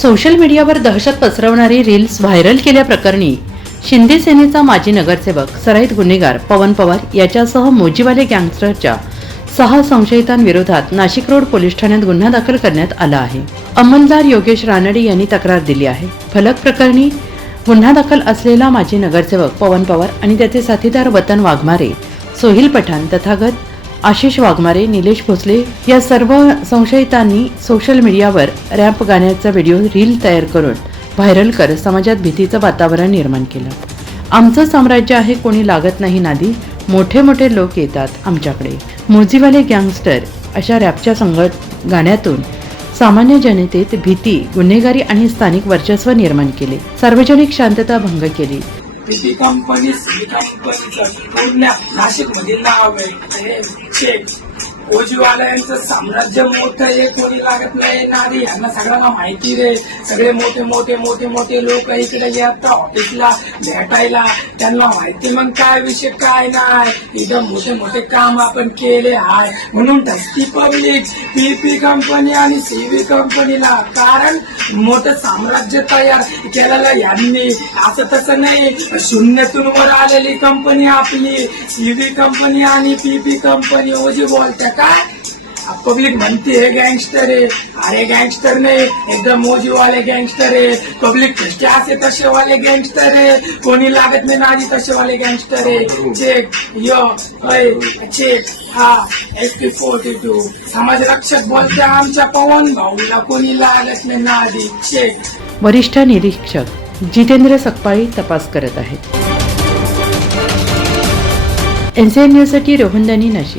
Social मीडियावर दहशत पसरवणारी reels viral केल्याप्रकरणी शिंदे सेनेचा माजी नगरसेवक सराईत गुन्हेगार पवन पवार याच्यासह मोजीवाले गँगस्टरच्या सहा संशयितांविरोधात नाशिक रोड पोलीस ठाण्यात गुन्हा दाखल करण्यात आला आहे. अंमलदार योगेश रानडे यांनी तक्रार दिली आहे. फलक प्रकरणी गुन्हा दाखल असलेला माजी नगरसेवक पवन पवार आणि त्याचे साथीदार वतन वाघमारे सोहिल पठाण तथागत आशिष वाघमारे निलेश भोसले या सर्व संशयितांनी सोशल मीडियावर रॅम्प गाण्याचा व्हिडिओ रील तयार करून व्हायरल करत समाजात भीतीचं वातावरण निर्माण केलं. आमचं साम्राज्य आहे कोणी लागत नाही नादी. मोठे मोठे लोक येतात आमच्याकडे. मोजीवाले गँगस्टर अशा रॅपच्या संगत गाण्यातून सामान्य जनतेत भीती गुन्हेगारी आणि स्थानिक वर्चस्व निर्माण केले. सार्वजनिक शांतता भंग केली. ती कंपनी सी कंपनीचं पूर्ण नाशिक मधील नाव आहे हे चेक ओजीवाल्यांचं साम्राज्य मोठं आहे कोणी लागत नाही नारी यांना सगळ्यांना माहिती रे. सगळे मोठे मोठे मोठे मोठे लोक इकडे येतात ऑफिसला भेटायला त्यांना माहिती मग काय विषय काय नाही. इथं मोठे मोठे काम आपण केले आहे म्हणून ती पब्लिक पीपी कंपनी आणि सीव्ही कंपनीला कारण मोठं साम्राज्य तयार केलेलं यांनी. असं तसं नाही शून्यातून वर आलेली कंपनी आपली. सीव्ही कंपनी आणि पीपी कंपनी ओजी बोलत्या काय? पब्लिक म्हणते हे गँगस्टर आहे अरे गँगस्टर नाही एकदम मोजीवाले गँगस्टर आहे पब्लिक कसे असे तसे वाले गँगस्टर आहे कोणी लागत नाही नाजी तसे वाले गँगस्टर आहे चेक यो चेक हा एस पी फोर्टी टू समाज रक्षक बोलते आमच्या पवन भाऊला कोणी लागत नाही नाजी. चेक वरिष्ठ निरीक्षक जितेंद्र सकपाळी तपास करत आहेत. एनसीएन न्यूजसाठी रोहनदानी नाशिक.